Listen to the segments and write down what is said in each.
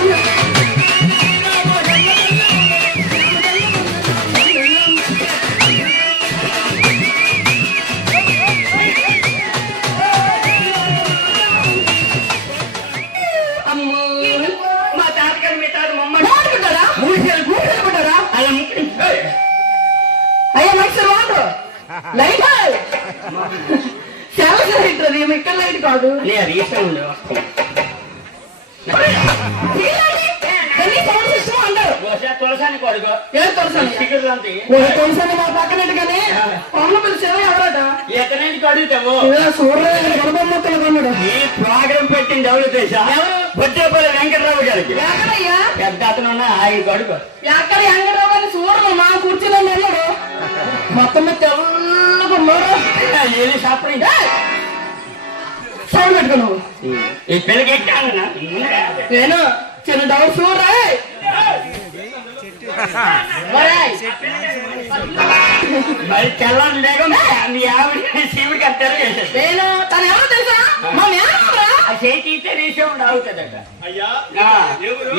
అయ్యా light light light ఇక్కడ light కాదు తులసాని మా పక్కనట్టు కానీ పవన్ పిలిచేవా ఎవరట ఎక్కడైనా అడుగుతావు సూర్యనాడు ఈ ప్రోగ్రాం పెట్టింది ఎవరు తెలుసా బొట్టేపల్లి వెంకటరావు గారికి పెద్ద అతను ఆయన అడుగు ఎక్కడ వెంకటరావు గారిని చూడరు మా కూర్చుని వెళ్ళాడు మొత్తం తెల్లకున్నాడు సపడి సౌండ్ పెట్టుకున్నావు ఈ పిల్లకి ఎక్కాను నేను చిన్న డౌట్ చూడరా మరి తెల్లని లేక మీ ఆవిడ శివుడికి అత్తారు నేను తను ఎవరో తెలుసా మా చేతి రేసే ఉండి ఆగుతుందట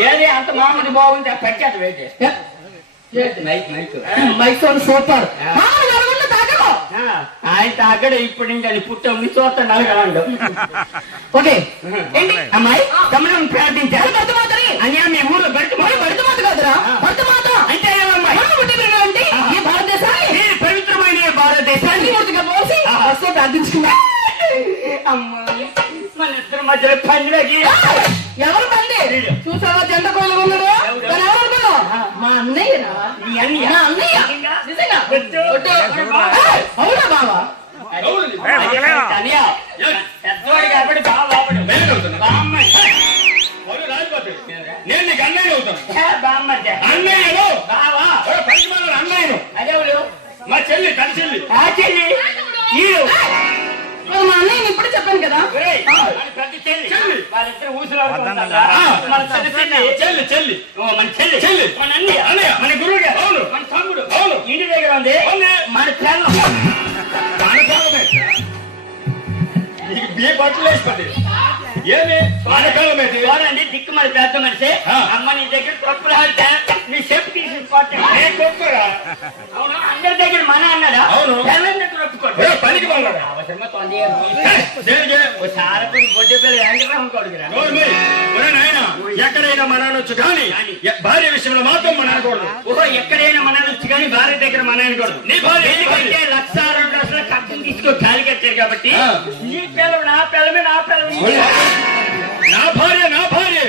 ఏది అంత మామూలు బాగుంది పెట్టేట వేటే మైక్ సూపర్ ఆయన తాగడ ఇప్పుడు ఇంకా అది పుట్ట మీ చోట నలగలండు ఓకే అమ్మాయి తమను ప్రార్థించారు అన్యా మీ ఊర్లో బడితమాత కాదురా అంటే అంటే ఈ భారతదేశాన్ని పవిత్రమైన భారతదేశాన్ని ప్రార్థించుకున్నా అమ్మాయి మన ఇద్దరు మధ్యలో పండుగకి ఎవరు పండి చూసావా జంట కోళ్ళు ఉన్నాడు ఎవరు మా అన్నయ్య అన్నయ్య అవునా బావా పెద్దవాడు కాబట్టి నేను నీకు అన్నయ్య అవుతాను అన్నయ్యను అన్నయ్యను అదే మా చెల్లి తన చెల్లి ఆ చెల్లి మా అన్నయ్య ఇప్పుడు చెప్పాను కదా పెద్ద చెల్లి వాళ్ళిద్దరు ఊసులాడుకుంటారా మన చెల్లి చెల్లి మన చెల్లి చెల్లి మన అన్నయ్య మన గురువు గారు అవును మన తమ్ముడు అవును ఇంటి దగ్గర ఉంది మన పిల్లలు నీకు బియ్య బట్టలు వేసుకోండి ఏమి పానకాలం ఏంటి దిక్కు మన పెద్ద మనిషి అమ్మ నీ దగ్గర కొప్పలు ఆడితే నీ చెప్పు తీసి కొప్పరా అవును అందరి దగ్గర మన అన్నాడా అవును పనికి అవసరమా చాలా బొడ్డు పిల్లలు వెంకటరామ కొడుకురా ఎక్కడైనా మనానొచ్చు కానీ భార్య విషయంలో మాత్రం మనానకూడదు ఓహో ఎక్కడైనా మనానొచ్చు కానీ భార్య దగ్గర మనానకూడదు నీ భార్య ఎందుకంటే 1,02,000 కట్టం తీసుకొని ఖాళీ కట్టారు కాబట్టి నీ పిల్లలు నా పిల్లమే నా పిల్లలు నా భార్య నా భార్య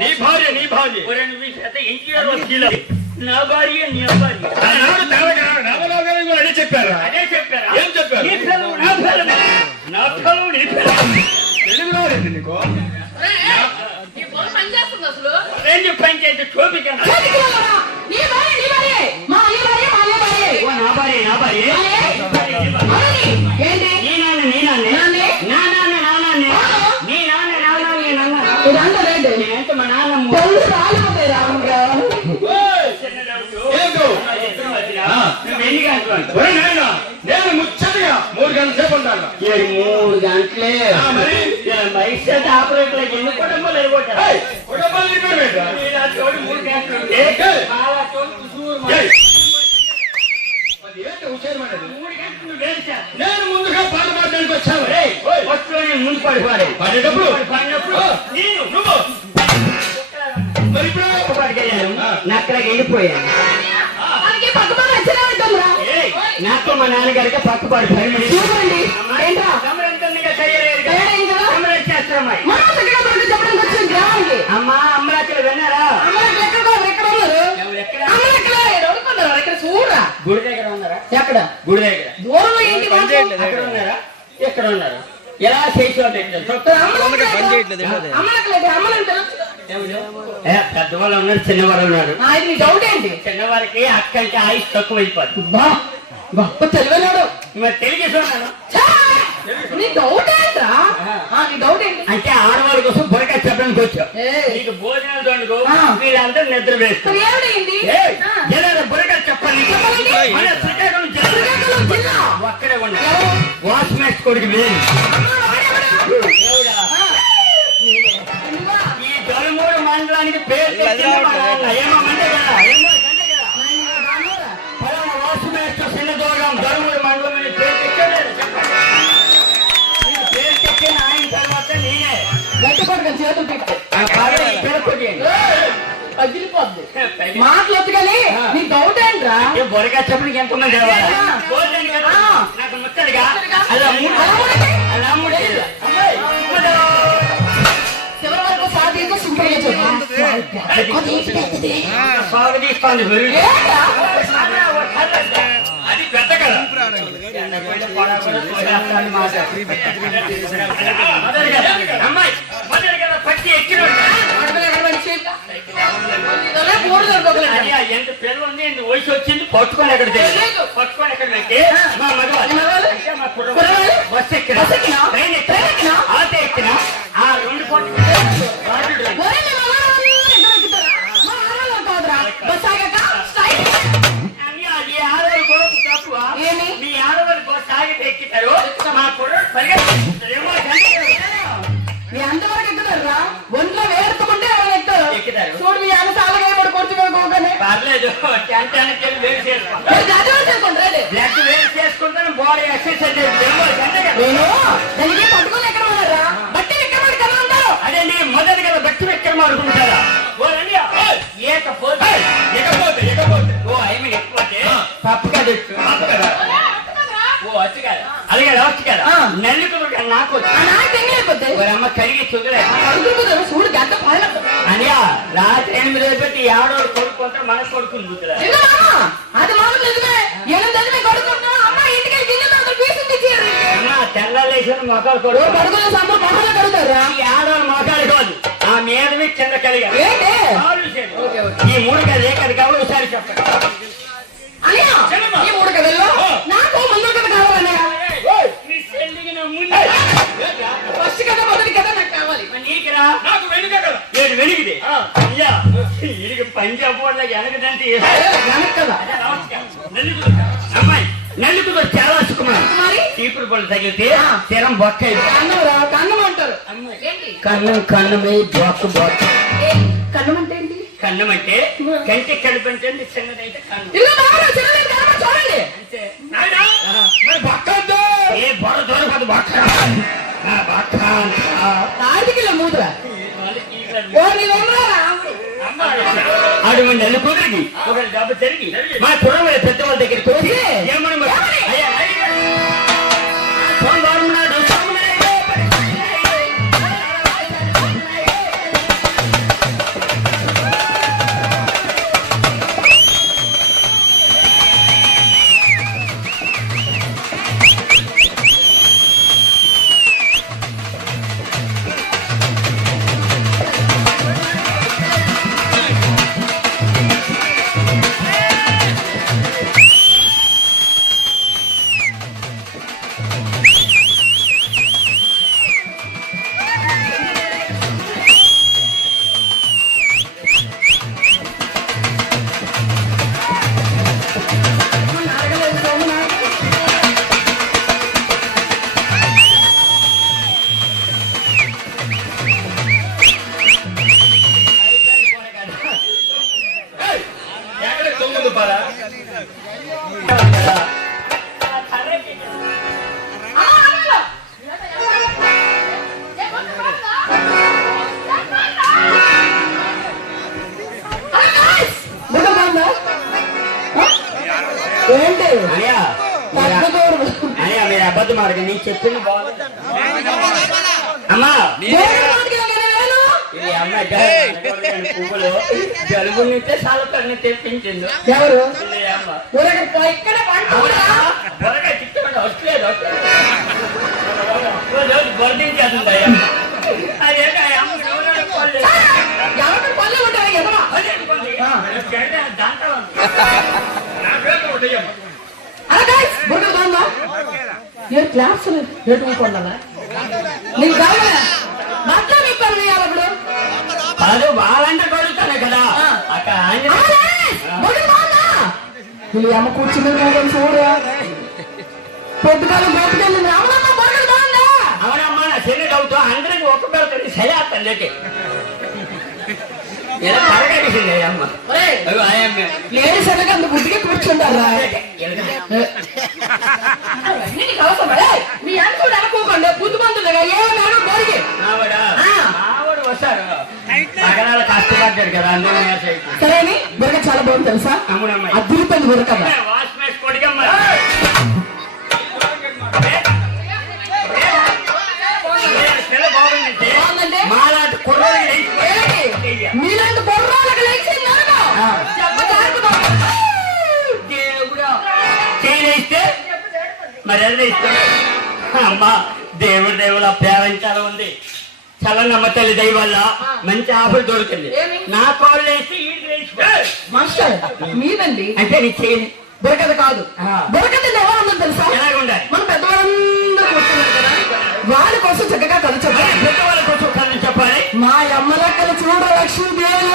నీ భార్య నీ భార్య నా భార్య నీ భార్య రామరావు అదే చెప్పారా అదే చెప్పారా ఏం చెప్పారు నీ పిల్లలు నా పిల్లమే నా పిల్లలు నీ పిల్లలు తెలుగు రాదండి నీకు రెండు పంచాయతీ టోపిక నా భార్య నా భార్య నీ నాన్న నీ నాన్న నా నాన్న నా నాన్న నీ నాన్న నా నాన్న నేనంటే మా నాన్నమ్మ నేను ముచ్చటగా 3 గంటల సేపు ఉంటాను 3 గంటలే మైసెట్ ఆపరేటర్ ఎన్ని కుటుంబాలు వెళ్ళిపోతారు నేను ముందుగా పాట పాడడానికి వచ్చాను ముందు పడిపోవాలి పడేటప్పుడు నువ్వు మరి నక్కడికి వెళ్ళిపోయాను నాకు మా నాన్నగారికి పక్కపాడు అమ్మా అమరాత్రి విన్నారా గుడి దగ్గర ఉన్నారా ఎక్కడ గుడి దగ్గర దూరం ఏంటి అక్కడ ఉన్నారా ఎక్కడ ఉన్నారు ఎలా చేసి పెద్దవాళ్ళు ఉన్నారు చిన్నవాళ్ళు ఉన్నారు డౌట్ ఏంటి చిన్నవారికి అక్కడికి ఆయుష్ తక్కువ అయిపోతుంది గొప్ప తెలివైనాడు మరి తెలియజేసి ఉన్నాను నీ డౌట్ ఏంట్రా నీ డౌట్ ఏంటి అంటే ఆడవాళ్ళ కోసం బొరకాయ చెప్పడానికి వచ్చావు నీకు భోజనాలు దండుకో వీళ్ళందరూ నిద్ర వేస్తారు బొరకాయ చెప్పండి మన శ్రీకాకుళం జిల్లా అక్కడే ఉన్నారు వాష్ మ్యాచ్ కొడుకు లేదు ఈ 13 మండలానికి పేరు ఏమో మండే కదా ఏమో మండే కదా పలానా వాసుమేశ్వర చిన్నదోగం ధర్మూరు మండలం అని పేరు తెచ్చాడు చెప్పండి పేరు తెచ్చిన ఆయన తర్వాత నేనే గట్టి పట్టుకొని చేతులు పెట్టి పగిలిపోద్ది మాటలు వద్దు కానీ నీ డౌట్ ఏంట్రా బొరగా చెప్పడానికి ఎంతమంది నాకు ముచ్చడిగా చివరి వరకు సాధించి సింపుల్గా స్వాగతిస్తాను అది పెద్ద కదా అమ్మాయి మొదటి కదా పచ్చి ఎక్కిన ఎంత పిల్లలు ఉంది వయసు వచ్చింది పట్టుకొని ఎక్కడ పట్టుకొని ఎక్కడ పెట్టి మా మగవాళ్ళు బస్సు ఎక్కిన ట్రైన్ ఎక్కిన ఆటో ఎక్కిన ఆ రెండు ఆడవాళ్ళు కూడా తక్కువ మీ ఆడవాళ్ళు సాగితే ఎక్కితారు మా కుర్రాడు పరిగెత్తారు ఎంతవరకు ఎక్కుతారా ఒంట్లో వేడుతుంటే ఎవరు ఎక్కుతారు చూడు మీ అన్న సాలగా ఏమో కొడుచుకోగానే పర్లేదు వేరు చేసుకుంటాను బాడీ ఎక్సర్సైజ్ నేను దానికి పట్టుకొని ఎక్కడ ఉన్నారా బట్టి ఎక్కడ కదా ఉంటారు అదే నీ మొదటి కదా బట్టి ఎక్కడ మాడుకుంటారా ఏకపోతే ఓ ఐ మీన్ ఎక్కువతే పప్పు కదా ఓ వచ్చి కదా అలాగే వచ్చి కదా నెల్లికి నాకు అమ్మ కరిగి చూడు గంట అనియా రాత్రి 8 అయిపోతే ఆడవాళ్ళు కొడుకుంటారు మన కొడుకుని అది మాత్రం నిజమే 8 కొడుకుంటా అమ్మ ఇంటికి తెల్లలేసిన మొక్కలు కొడుకు పడుకున్న సంబరం మొక్కలు కడుగుతారా ఈ ఆడవాళ్ళు మొక్కలు కాదు ఆ మీద కింద కలిగా ఈ 3 గది ఏ కది కావాలి ఒకసారి చెప్పండి ఈ 3 గదుల్లో నాకు ముందు కథ కావాలన్నయ్య ఫస్ట్ కథ మొదటి కథ నాకు కావాలి నీకురా నాకు వెనుక కదా ఏడు వెలిగిదే అయ్యా ఇడికి పంజాబ్ వాళ్ళకి వెనకదంటే కదా అమ్మాయి నల్లుకు చాలా సుఖమని చీపురు పళ్ళు తగిలితే శరం బొక్క కన్నం అంటారు కన్నమే బొక్క బొక్క కన్నం అంటే ఏంటి కన్నం అంటే కంటి కడుపు అంటే చిన్నదైతే కన్నం చూడండి ఏ బొడ దొరకదు బొక్క తాటికిలో మూతురా అటువంటి నెల్లు కుదిరికి ఒక డబ్బు జరిగి మా పురమైన పెద్దవాళ్ళ దగ్గరికి వచ్చి ఏమని సోమవారం నాడు మీరు అబద్ధం ఆడక నేను చెప్పింది బాగుంది అమ్మా పువ్వులు జలుబు నుంచే చాలా తల్లి తెప్పించింది ఎవరు వస్తలేదు బొరదించేస్తుంది అదే పళ్ళు ఉంటాయి దాంట్లో క్లాస్ పెట్టుకోండా నీకు కావాలా మాత్రం చెప్పారు అప్పుడు అది వాళ్ళంటే కొడుతానే కదా అక్కడ అమ్మ కూర్చుని చూడు పొద్దుకాలం బయటకెళ్ళింది అవునమ్మా నా చిన్న డౌట్ అందరికి ఒక్క పెడతాడు సరే తల్లికి ఇలా పరగడిసింది అమ్మ ఒరేయ్, అయ్యో ఆయమ్మ లేడీస్ అనగా అంత బుద్ధిగా కూర్చుంటారా నీకు అవసరం మీ అంత కూడా అనుకోకండి బుద్ధి బంధువులుగా ఏమన్నాడు గోరికి మావాడు వస్తారు సగనాల కష్టపడ్డాడు కదా అందరూ సరే అని బుర్ర చాలా బాగుంది తెలుసా అమ్ముడమ్మ అద్భుతమైన బుర్ర కదా వాష్ మేస్ కొడిగమ్మ బాగుందంటే మాలాంటి కుర్రోడికి మీలాంటి బుర్రాలకు లేచి దేవుడా చేయలేస్తే మరి ఎలా ఇస్తాడు అమ్మా దేవుడు ప్రేమించాలి ఉంది చాలా నమ్మతల్లి దయ వల్ల మంచి ఆఫర్ దొరికింది నా కాళ్ళు వేసి మాస్టర్ మీదండి అంటే నీ చేయని బుర్రకథ కాదు బుర్రకథ ఎలా ఉందో తెలుసా ఎలాగుండాలి మన పెద్దవాళ్ళందరూ కూర్చున్నారు కదా వాళ్ళ కోసం చక్కగా కథ చెప్పాలి పెద్దవాళ్ళ కోసం కథ చెప్పాలి మా అమ్మలక్కల చూడ లక్ష్మీదేవి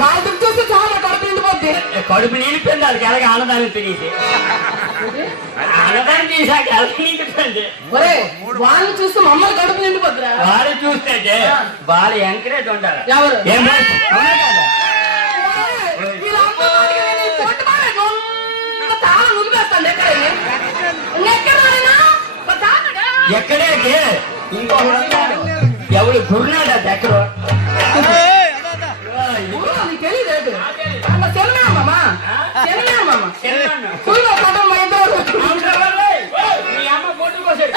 వాళ్ళకి చూస్తే చాలా కడుపు నిండిపోద్ది కడుపు నిండిపోయింది వాళ్ళకి ఎలాగ ఆనందాన్ని తెలియదు ఆనందాన్ని తీసాక ఎలా నిండిపోయింది ఒరే వాళ్ళని చూస్తే మమ్మల్ని కడుపు నిండిపోద్దిరా వారు చూస్తే వాళ్ళు ఎంకరేజ్ ఉండాలి ఎవరు ఏమో అవునా కదా? వీళ్ళ అమ్మ వాడికి నేను ఈ పొట్టు బాగా గొంత తాళం నులిపేస్తాను ఎక్కడైనా ఎక్కడైనా ఎక్కడే ఇంకో ఎవడు గురునాడు అది ఎక్కడో నీకు తెలియదు అన్న తెలంగాణ చూడు పటం మీ అమ్మ బొట్టు కోసాడు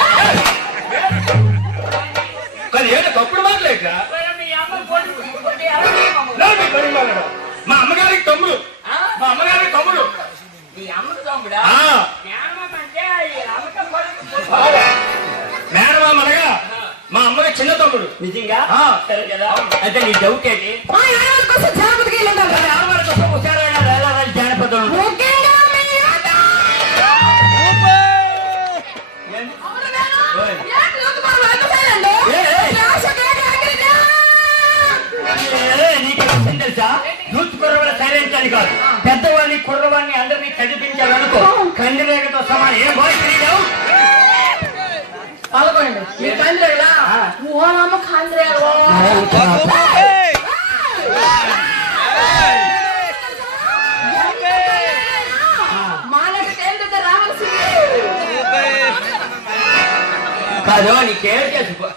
కానీ ఏంటి తప్పుడు మాటలేక మీ అమ్మ బొట్టు మా అమ్మగారికి తమ్ముడు మా అమ్మగారికి తమ్ముడు మీ అమ్మకు తమ్ముడా అంటే మేనమామ అనగా మా అమ్మకి చిన్న తమ్ముడు నిజంగా సరే కదా అయితే నీ డౌట్ ఏంటి జాగ్రత్తగా జానపదం జానపదం తెలుసా యూత్ కుర్రవాళ్ళ సైలెంచాలి కాదు పెద్దవాడిని కుర్రవాడిని అందరినీ చదివించాలనుకో కందిరేగతో సమానం ఏం బాయ్ పాల్గొనండి మీ కందిరేలా ఓ నమ్మ కందిరేలా కాదు నీకేం చేసుకో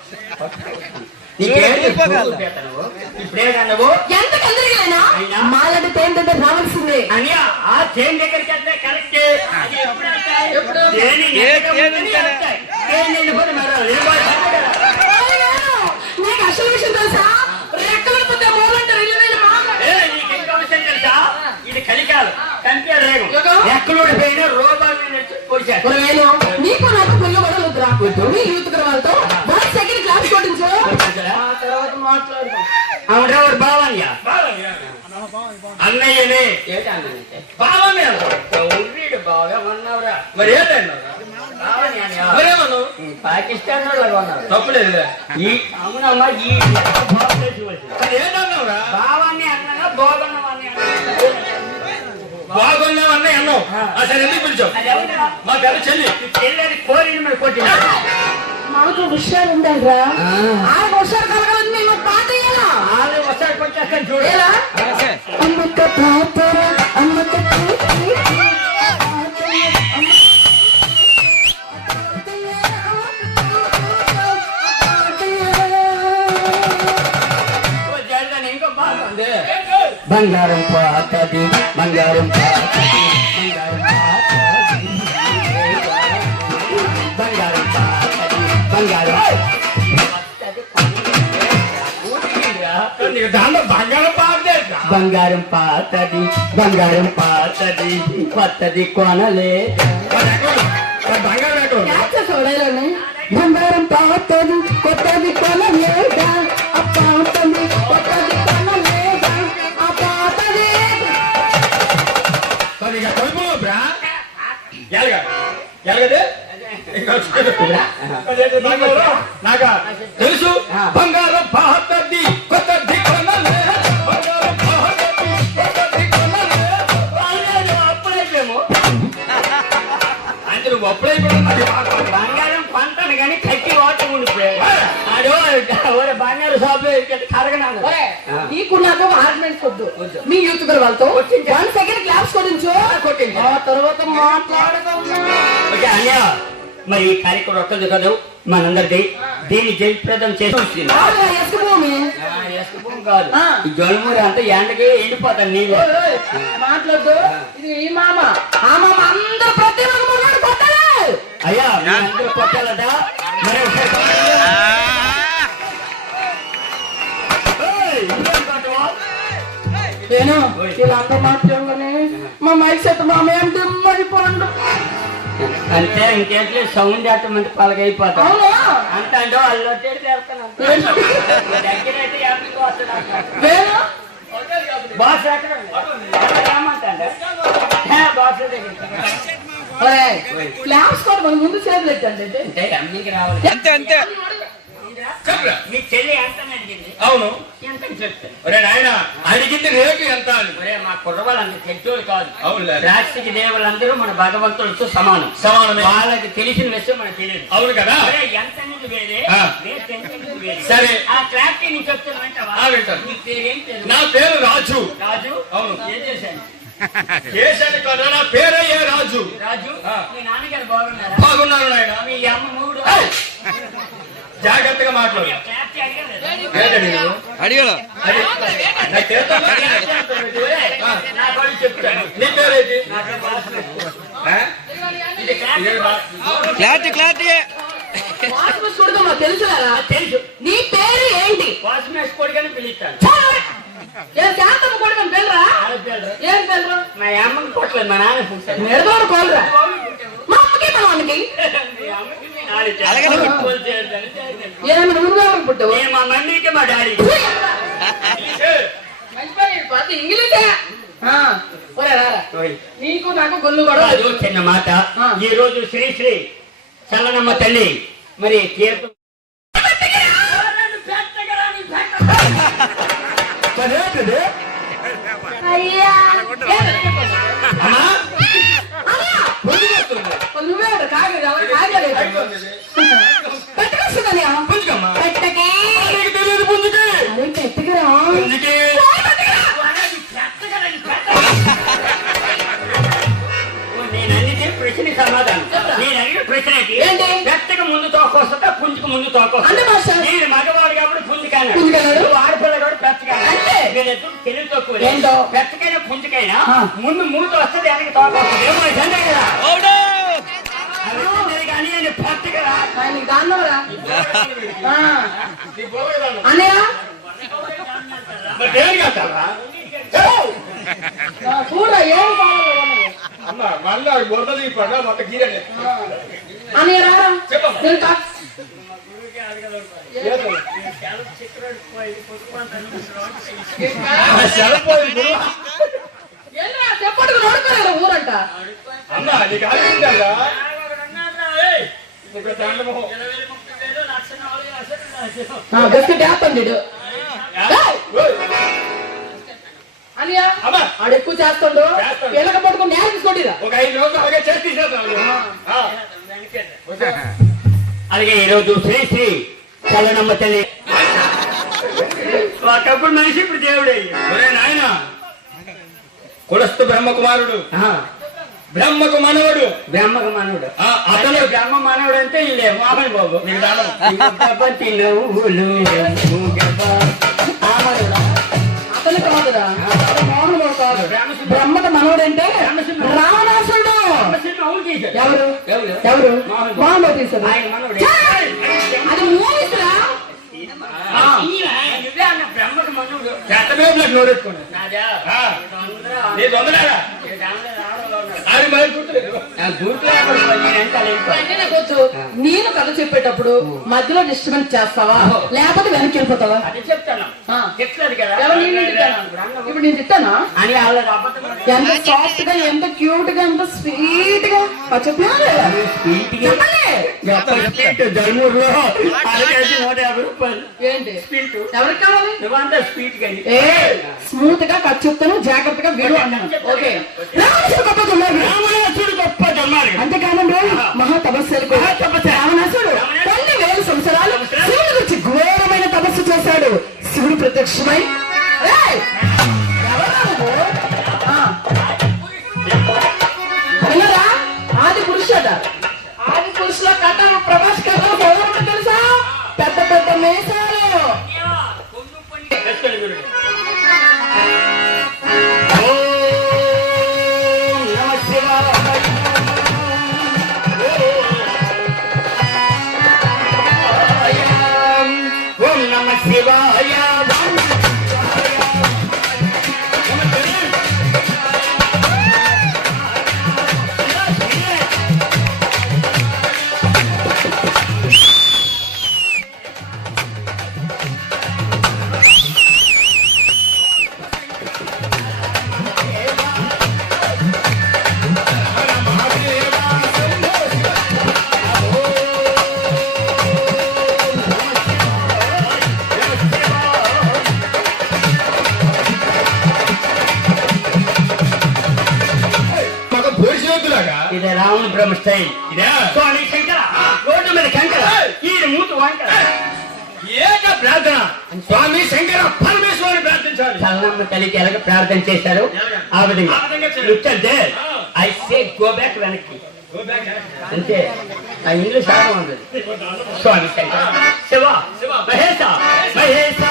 ఇప్పుడేదన్నావు ఎంత కందిరేనా మాలాంటి టైం దగ్గర రావాల్సిందే అని ఆ చేన్ దగ్గరికి వెళ్తే కరెక్ట్ ఎప్పుడు నీకు అసలు విషయం తెలుసా రెక్కలు పోతే మూలంటారు ఇది కలికాలు కంటే రేగు ఎక్కడోడి పైన రోబాలు పోసారు నీకు నాకు పుల్లు పడలుద్రా మీ యూత్ వాళ్ళతో సెకండ్ క్లాస్ కొట్టించు తర్వాత మాట్లాడదాం అవునరావు బావన్య అన్నయ్యనే బావని బాగా ఉన్నావురా మరి ఏంటన్నావు మరేమన్నావు పాకిస్తాన్ వాళ్ళు ఉన్నారు తప్పులేదు ఈ అవునమ్మా ఈ మరి ఏంటన్నావురా బావాన్ని అన్నగా బాగున్నవాన్ని బాగున్నావన్నీ అన్నావు సరే ఎందుకు పిలిచావు మా పెద్ద చెల్లి చెల్లని కోరిని మరి కొట్టి మాకు విషయాలు ఉండాలిరా ఆ విషయాలు కలగాలని నేను పాట వేయాలా వాళ్ళు వస్తాడు వచ్చేస్తాను చూడు అమ్మక పాపర అమ్మక ఇంకో బాగుంది బంగారం పాతది బంగారం పాతది బంగారం పాతది బంగారం దాంట్లో బంగారం పాడే బంగారం పాతది బంగారం పాతది కొత్తది కొనలే బంగారం ఎక్కడ చూడాలని బంగారం పాతది కొత్తది కొనలేదా ఆ పాతది కొత్తది కొనలేదా ఆ పాతది ఇక కొడుకు బ్రా ఎలాగా ఎలాగదే నాకా తెలుసు బంగారం పాతది కొత్తది కొనలే బంగారం పాతది కొత్తది కొనలే అప్పుడైపోయాము అంటే నువ్వు అప్పుడైపోయినా బంగారం పంటను కానీ కట్టి వాటర్ ఉండిపోయాడు బంగారం బంగారు షాపు కరగనాను. నీకు నాకు ఆర్గ్యుమెంట్స్ వద్దు. మీ యూత్ వాళ్ళతో 1 సెకండ్ క్లాప్స్ కొట్టించు. ఆ తర్వాత మాట్లాడదాం. ఓకే అన్య, మరి ఈ కార్యక్రమం ఒక్కది కాదు మనందరిది. దీన్ని జయప్రదం చేసి కాదు ఈ జొలమూరి అంతా ఎండకి ఎండిపోతాను నీళ్ళు. మాట్లాడదు. ఇది ఈ మామ ఆ మామ అందరూ ప్రతి ఒక్క కొట్టాలి. అయ్యా అందరూ కొట్టాలట. మరి నేను ఇలా అంతా మాట్లాడగానే మా మైక్ సెట్ మామ ఏం డిమ్మడిపోండు అంటే ఇంకేంటి సౌండ్ చేస్తామంటే పలకైపోతాం. అంత అంటే వాళ్ళు బాస్ క్లాస్ కూడా ముందు చేతులు పెట్టండి. అంతే అంతే. మీ చెల్లి ఎంత అడిగింది? అవును ఎంత చెప్తాను. ఆయన అడిగింది రేటు ఎంత అని. మా కుర్రవాళ్ళు అంత తెలిసేవాళ్ళు కాదు. అవును రాష్ట్రీయ దేవులందరూ మన భగవంతులతో సమానం. వాళ్ళకి తెలిసిన విషయం మనకు తెలియదు. అవును కదా. ఎంత అనేది వేరే, సరే ఆ క్లారిటీ నేను చెప్తాను. నా పేరు రాజు. రాజు అవును. ఏం చేశాను? చేశాను కదా. నా పేరయ్యే రాజు. రాజు మీ నాన్నగారు బాగున్నారా? బాగున్నారు నాయన. మీ అమ్మ మూడు జాగ్రత్తగా మాట్లాడు. అడిగా నీ పేరేంటి? క్లారిటీ క్లారిటీ తెలుసు. నీ పేరు ఏంటి? వాసుమేష్ కొడుకని పిలుస్తాను. శాంతమ్మ కొడుకని పిల్లరా? ఏం పిల్లరు? మా అమ్మకి పుట్టలేదు, మా నాన్న పుట్టాడు. మెడదోడు కోలరా? మా అమ్మకి మన వానికి పుట్టావు. మా మమ్మీకి మా డాడీ. ఇంగ్లీషే నీకు నాకు గొల్లు కూడా. చిన్న మాట. ఈ రోజు శ్రీ శ్రీ చల్లనమ్మ తల్లి మరి తీర్థం అయ్యా ప్రశ్న సమాధానం. నేను అడిగిన ప్రశ్న ఏంటి? పెద్దగా ముందు తోకొస్తా, పుంజుకు ముందు తోకొస్తా. నేను మగవాడు కాబట్టి పుంజుకాను, ఆడపిల్ల కాబట్టి పెద్దగాను. నేను ఎప్పుడు తెలివి తక్కువ. పెద్దకైనా పుంజుకైనా ముందు మూత వస్తుంది, వెనక్కి తోకొస్తుంది. ఏమో సందే కదా. కానీ నేను పెద్దగా అన్నయ్య చూడ ఏం మళ్ళీ బొరదలు ఈ పండుగ మొత్తం గీరండి. అన్నయ్య రారా చెప్పడు నోడుకోలేరు ఊరంట. అమ్మా నీకు ఆలోచించాలా? బిస్కెట్ వేస్తాడు అనియా ఆడు ఎక్కువ చేస్తాడు. ఎలక పట్టుకుని నేల తీసుకోండి. ఒక 5 రోజులు అలాగే చేసి అలాగే ఈరోజు శ్రీ శ్రీ చల్లనమ్మ తల్లి ఒకప్పుడు మనిషి ఇప్పుడు దేవుడు. నాయన కులస్తు బ్రహ్మకుమారుడు, బ్రహ్మకు మనవుడు. బ్రహ్మకు మనవుడు అతను బ్రహ్మ మనవుడు అంటే వీళ్ళే మామూలు బాబు. అతను కాదురా, మామూలు కాదు. బ్రహ్మకు మనవుడు అంటే రావణాసుడు. ఎవరు ఎవరు మామూలు తీసాడు. అది మూవీస్రా. బ్రహ్మకు మనవుడు నోరెట్టుకోండి. నేను కథ చెప్పేటప్పుడు మధ్యలో డిస్టర్బెన్స్ చేస్తావా లేకపోతే వెనక్కి వెళ్ళిపోతావా? ఇప్పుడు నేను చెప్తానా? ఎంత సాఫ్ట్ గా, ఎంత క్యూట్ గా, ఎంత స్వీట్ గా చెప్పినా ఏంటి ఎవరికి కావాలి? స్మూత్ గా కట్ చెప్తాను, జాగ్రత్తగా వీడు అన్నాను. ఓకే రావణాసుడు గొప్ప జన్మాలి. అంతేకాదండి మహా తపస్సులకు రావణాసుడు కొన్ని వేల సంవత్సరాలు శివుడి గురించి ఘోరమైన తపస్సు చేశాడు. ప్రత్యక్షమై ఏయ్! ఎవరా నువ్వు? ఆ. విన్నారా? ఆది పురుషుడ ఆది పురుషుల కథ ప్రభాస్ కథ ఎవరు తెలుసా? పెద్ద పెద్ద మేసాలు. ఓం నమ శివాయ ఇదే రావణ బ్రహ్మ స్టైల్. ఇదే స్వామి శంకర రోడ్డు మీద కంకర ఈ మూతు వంకర ఏక ప్రార్థన. స్వామి శంకర పరమేశ్వరుని ప్రార్థించాలి. చల్లమ్మ తల్లికి ఎలాగ ప్రార్థన చేశారు ఆ విధంగా ఐ సే గో బ్యాక్ వెనక్కి అంతే. ఆ ఇంగ్లీష్ ఆగా ఉంది. స్వామి శంకర శివ మహేశ మహేశ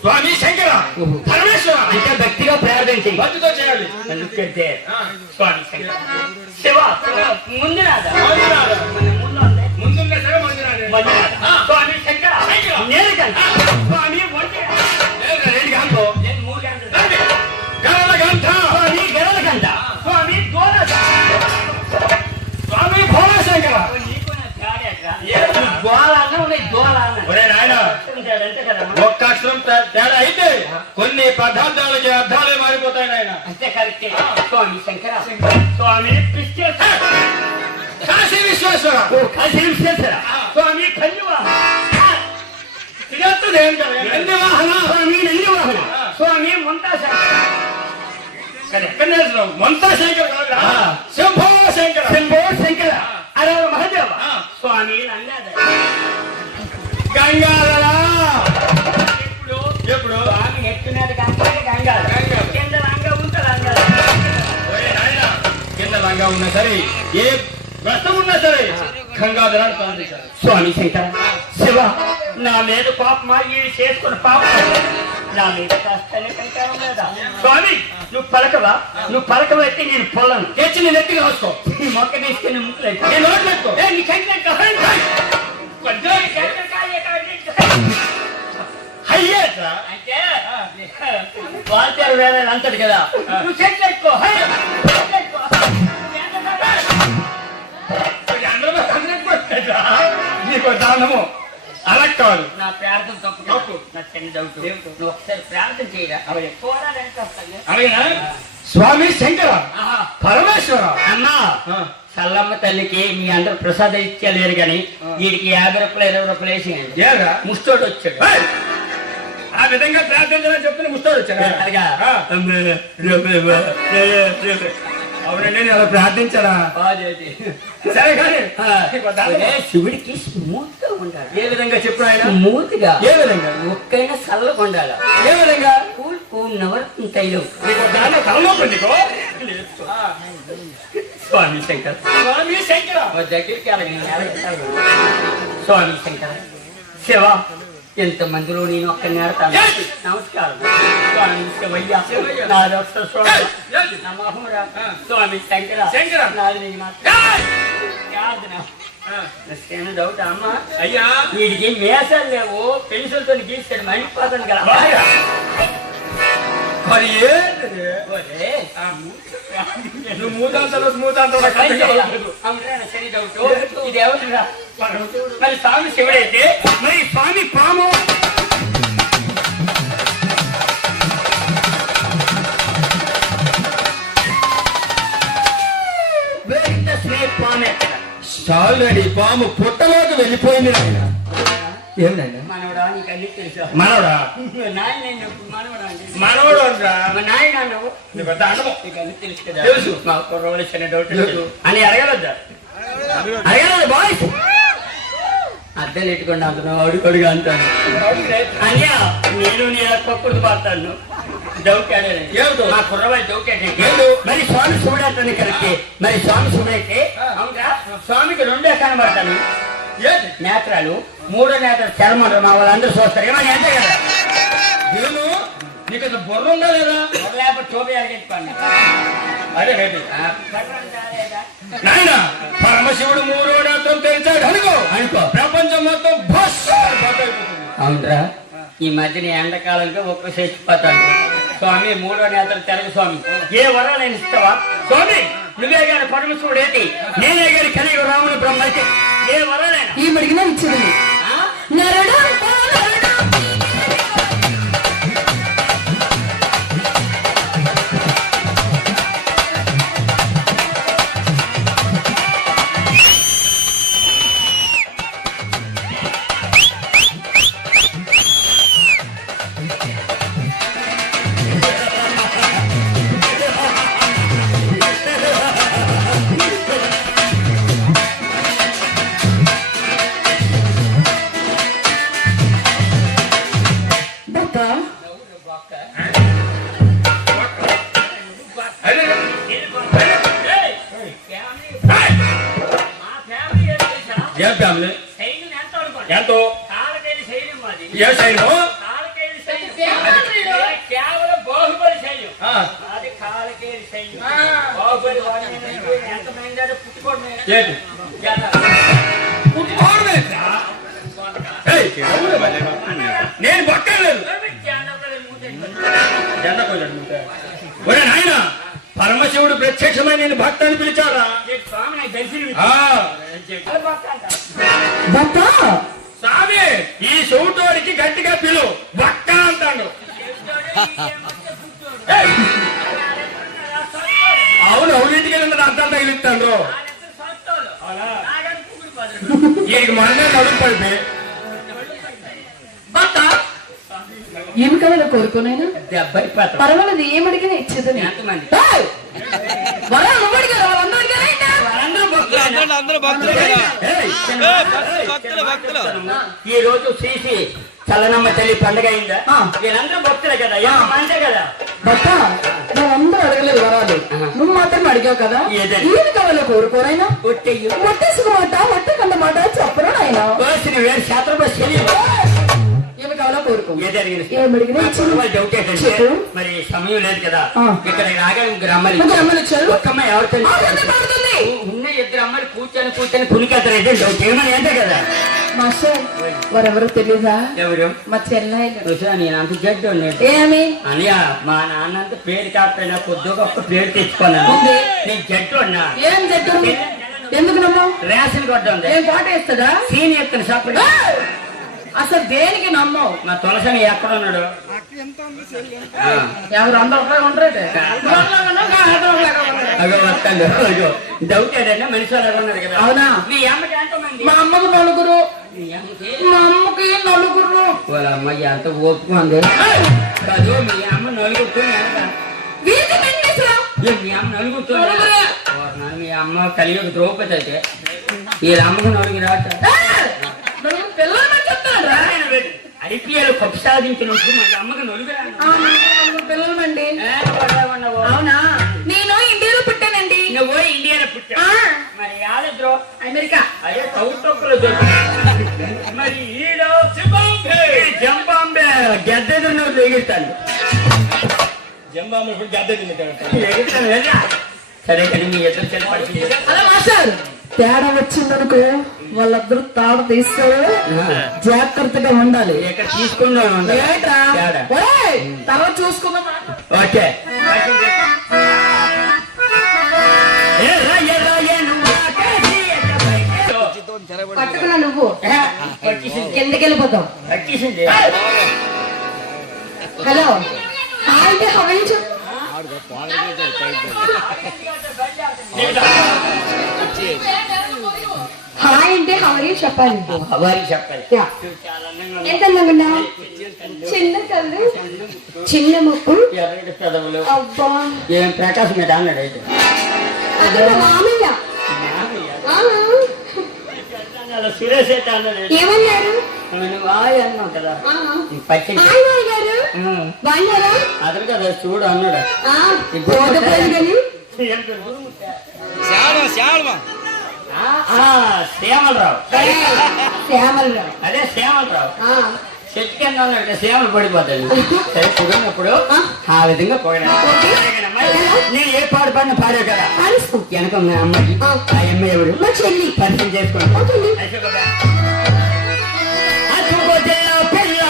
స్వామి శంకర పరమేశ్వర ఇంకా భక్తిగా ప్రార్థించి భక్తితో చేయాలి. స్వామి శంకర శివ ముందునాథ ముందున్న సరే మంజునాథ స్వామి శంకర నేలకంట స్వామి రెండు గంటలు మూడు గంటలు గరల గంట స్వామి గరల గంట స్వామి గోర స్వామి భోలా శంకర ఒక్క అక్షరం తేడా అయితే కొన్ని పదార్థాలకి అర్థాలే మారిపోతాయి నాయన. అంతే కరెక్టే. స్వామి శంకర స్వామి కాశీ విశ్వేశ్వర కాశీ విశ్వేశ్వర స్వామి కన్యవాహన స్వామి నందివాహన స్వామి ముంతా శంకర ముంతా శంకర శంభో శంకర శంభో శంకర అరే మహదేవ స్వామి గంగాధర ఎప్పుడు స్వామి ఎత్తున్నది గంగాధర కింద లంగా ఉంటాడు కింద లంగా ఉన్నా సరే ఏ వ్రతం ఉన్నా సరే గంగాధర స్వామి శంకర శివ నా మీద పాపమా ఈ చేసుకున్న పాప నా మీద కాస్తనే కంకారం లేదా స్వామి నువ్వు పలకవైతే నేను పొలను తెచ్చి నేను ఎత్తిగా వస్తావు నీ మొక్క తీసుకుని ముక్కులేదు నేను నోట్లేదు నీ కంకి వాల్తేరు వేరే అంతది కదా నువ్వు చెట్లు ఎక్కువ నీకు దానము అలా కాదు. నా ప్రార్థన తప్పు నా చిన్న డౌట్ నువ్వు ఒకసారి ప్రార్థన చేయరా అవి అలాగేనా స్వామి శంకర పరమేశ్వర అమ్మా చల్లమ్మ తల్లికి మీ అందరు ప్రసాదం ఇచ్చేలేరు గాని వీడికి 50 రూపాయలు 20 రూపాయలు వేసి ముష్టోడు వచ్చాడు. ఆ విధంగా ప్రార్థించాలని చెప్తున్న ముష్టోడు వచ్చాడు. అవునండి నేను అలా ప్రార్థించాడా సరే కానీ శివుడికి స్మూత్ గా ఉండాలి. ఏ విధంగా చెప్పు ఆయన స్మూత్ గా ఏ విధంగా ఒక్కైనా చల్లగా ఉండాలి. ఏ విధంగా కూల్ నవరత్న తైలం స్వామి శంకర స్వామి శంకర దగ్గరికి స్వామి శంకర శివ ఎంత మందిలో నేను ఒక్క నేరతాను. నమస్కారం స్వామి శివయ్య నాదొక్క స్వామి శంకర శంకర డౌట్ అమ్మా అయ్యా వీడికి మేసాలు లేవు పెన్సిల్తో గీస్తాడు మణిపాతం కదా మరి ఏంటి నువ్వు మూతాంతలో ఇది ఎవరు మరి స్వామి శివుడైతే మరి స్వామి పాము ఆల్రెడీ పాము పుట్టలోకి వెళ్ళిపోయింది నాయన. ఏమిటండి మనవడా నీకు అన్ని తెలుసా మనవడా మనవడు అంటా నాయన నువ్వు నీకు పెద్ద అనుభవం. నీకు అన్ని తెలుసు కదా తెలుసు. మా కుర్రోళ్ళు చిన్న డౌట్ అని అడగలొద్దా అడగలేదు బాయ్ అద్దెలు ఎట్టుకోండి అంటున్నావు అడుగుడుగా అంటాను అన్యా నేను నీ పక్కడు పాడతాను డౌట్ ఏమిటో? మా కుర్రవాడి డౌట్ ఏమిటో? మరి స్వామి శివుడు అంటాను కరెక్టే మరి స్వామి శివుడైతే అవునా స్వామికి రెండే కనబడతాను ఏంటి నేత్రాలు మూడో నేత్రాలు చర్మలు మా వాళ్ళందరూ చూస్తారు ఏమని అంతే కదా నేను నీకు అసలు బుర్ర ఉందా లేదా? లేకపోతే చూపి అడిగెట్టుకోండి అదే రేపు నాయన పరమశివుడు మూడో నేత్రం తెరిచాడు అనుకో అనుకో ప్రపంచం మొత్తం భస్ అయిపోతుంది. అవునరా ఈ మధ్యన ఎండాకాలంగా ఒక్క చచ్చిపోతాను స్వామి మూడో నేతలు తెరగ స్వామి ఏ వరాలైనా ఇస్తావా స్వామి నువ్వే గాని పరమశివుడు ఏంటి నేనే గాని కలియుగ రాముడు బ్రహ్మకి ఏ వరాలైనా ఈ మడిగిన ఇచ్చేది నరడా ఏం ఫ్యామిలీ ఎంతో ఏ సైన్యం కేవలం బాహుబలి శైలం అది కాలకేలి శైలం బాహుబలి ఎంత మైందాడు పుట్టుకోవడం ఏంటి నేను పక్కలేదు ఒరే నాయన పరమశివుడు ప్రత్యక్షమై నేను భక్త అని పిలిచారా స్వామి ఈ శివుటోడికి గట్టిగా పిలు భక్త అంటాడు అవును అవునింటికి వెళ్ళిన అర్థం తగిలిస్తాడు వీడికి మనమే నడుపు పడిపోయి ఏమి కావాలో కోరుకోనైనా దెబ్బైపోతాం పర్వాలేదు ఏమడిగినా ఇచ్చేదని ఎంతమంది ఈ రోజు శ్రీశ్రీ చల్లనమ్మ తల్లి పండుగ అయిందా వీళ్ళందరూ భక్తులే కదా అంతే కదా భర్త నువ్వందరూ అడగలేదు వరాలు నువ్వు మాత్రం అడిగావు కదా ఏమి కావాలో కోరుకోనైనా ఒట్టేసుకోమాట ఒట్టే కన్నమాట చెప్పరు నాయన వేరు శాస్త్రంలో ఏమి కావాలో కోరుకో మరి సమయం లేదు కదా ఇక్కడ రాగా అమ్మాయిలు వచ్చారు ఒక్క అమ్మాయి ఎవరితో ఉన్న ఇద్దరు అమ్మాయిలు కూర్చొని కునికెళ్తారంటే ఏమని అంటే కదా మాస్టర్ వారెవరో తెలీదా ఎవరు మా చెల్లెలు నేను అంత జడ్డు ఏమి అనియా మా నాన్న అంత పేరు కాకపోయినా కొద్ది గొప్ప పేరు తెచ్చుకున్నాను నేను జడ్డు అన్నా ఏం జడ్డు ఎందుకు నమ్మ రేషన్ కొట్ట ఉంది ఏం పాట వేస్తుందా సీని ఎత్తున షాప్ అసలు దేనికి నమ్మవు మా తులసని ఎక్కడ ఉన్నాడు ఎవరు అందరూ ఉంటారు డౌట్ ఏదైనా మనిషి అలాగా ఉన్నారు కదా అవునా మీ అమ్మకి ఎంతమంది మా అమ్మకు నలుగురు మా అమ్మకి నలుగురు వాళ్ళ అమ్మాయి ఎంత ఓపుకుంది కాదు మీ అమ్మ నలుగురు మీ అమ్మ నలుగురు మీ అమ్మ కలియుగ ద్రౌపది అయితే వీళ్ళ అమ్మకు నలుగురు రాట ఐపీఎల్ కప్పు సాధించినప్పుడు మా అమ్మకి నలుగురు పిల్లలండి అవునా నేను ఇండియాలో పుట్టానండి నువ్వు ఇండియాలో పుట్టా మరి యాదద్రో అమెరికా అదే సౌత్ మరి ఈడో జంబాంబే గద్దెదురు ఎగురుతాను జంబాంబే గద్దె సరే కానీ మీ ఇద్దరు చెల్లి అలా మాస్టర్ తేడా వచ్చిందనుకో వాళ్ళందరూ తాడు తీస్తారు జాగ్రత్తగా ఉండాలి ఇక్కడ తీసుకున్నాను తర్వాత చూసుకుందాం ఓకే ఎర్ర ఎర్ర ఏనుగు ఆకాశీ ఎర్ర పైకి. పట్టుకున్నా నువ్వు పట్టేసింది. కిందకి వెళ్ళిపోతావు. పట్టేసింది. హలో హాయ్ అంటే హవై చెప్పు. హాయ్ అంటే హవై చెప్పాలి. వారికి చెప్పాలి. యా. చాలా అందంగా ఉంది. ఎంత అందంగా ఉన్నావు? చిన్న కళ్ళు చిన్న ముక్కు ఎర్రటి పెదవులు. అబ్బా ఏం ప్రకాశం మీద అన్నాడు అయితే అక్కడ మామయ్య ఆ, అలా సురేష్ అయితే అన్నాడు అయితే. ఏమన్నారు? నువ్వు ఆయ్ అన్నావు కదా ఆ, పచ్చి హాయ్ మామయ్య గారు బాగున్నారా? అతను కదా చూడు అన్నాడు. ఆ, పోకపోయింది కానీ శ్యామలరావు. శ్యామలరావు. అదే శ్యామలరావు. ఆ, చెట్టు కింద ఉన్నాడు శ్యామలు పడిపోతాడు. సరే కుదిరినప్పుడు ఆ విధంగా పోయినా నేను ఏ పాడు పాడిన పాడే కదా పాడిస్తాం. వెనక ఉన్న అమ్మాయి ఆ అమ్మాయి ఎవరు మా చెల్లి. పరిచయం చేసుకోండి. ఓకేండి. అచ్చుకోతే పిల్ల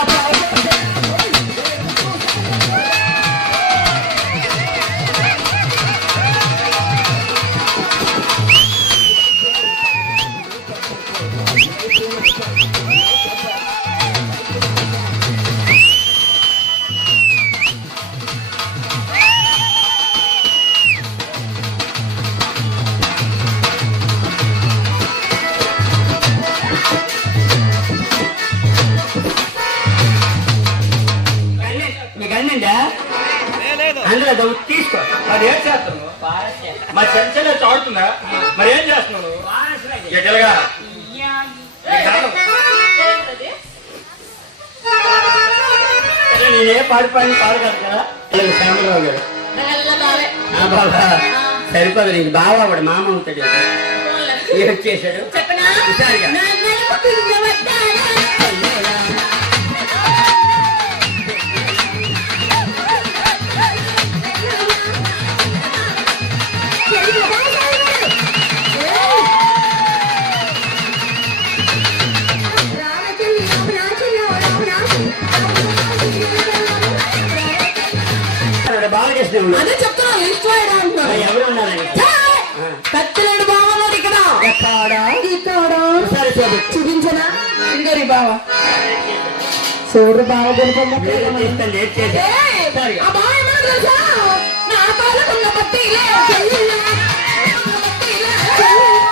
మీకు అన్నిందా అందులో అది ఒకటి తీసుకో. మరి ఏం చేస్తున్నావు? మా చెంచలే చాడుతుందా? మరి ఏం చేస్తున్నావు నువ్వు? ఎక్కడగా నేను ఏ పాడు పాడిన పాడు కాదు కదా శ్యామలరావు గారు. ఆ బాబా సరిపోదు నీకు బావా వాడు మామ అవుతాడు. వచ్చేసాడు హుషారుగా. బాలకృష్ణ ఉన్నాడు. అదే చెప్తున్నా ఇష్టం అంటున్నాడు. ఎవరు ఉన్నారని కత్తిలేడు బావన్నాడు ఇక్కడ. ఇక్కడ సరే చూడు. చూపించనా ఇందరి బావ చూడు బావ కొనుక్కోండి. తీసుకోండి, ఏడ్ చేసి. సరిగా. ఆ బావ ఏమన్నా తెలుసా? నా కాళ్ళకున్న బట్టీలే చెల్లిలా. బట్టీలే చెల్లిలా.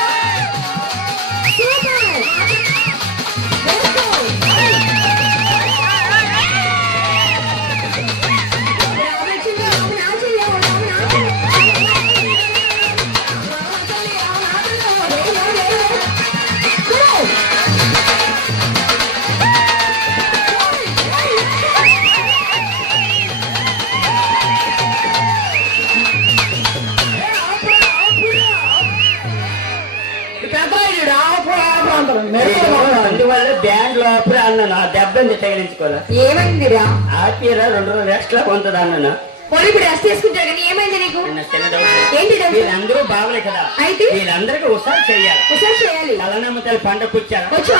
అందువల్ల బ్యాండ్ లోపల అన్నాను. ఆ దెబ్బని తగిలించుకోవాలి. ఏమైందిరా? ఆపీరా 2 రోజులు ఎక్స్ట్రా కొంతది అన్నాను. పోనీ ఇప్పుడు రెస్ట్ తీసుకుంటారు కానీ ఏమైంది నీకు? నిన్న చిన్న డౌట్. ఏంటి డౌట్? వీళ్ళందరూ బావలే కదా, అయితే వీళ్ళందరికీ ఒకసారి చెయ్యాలి. ఒకసారి చేయాలి. తలనమ్మతలు పండుగ కూర్చారు వచ్చా?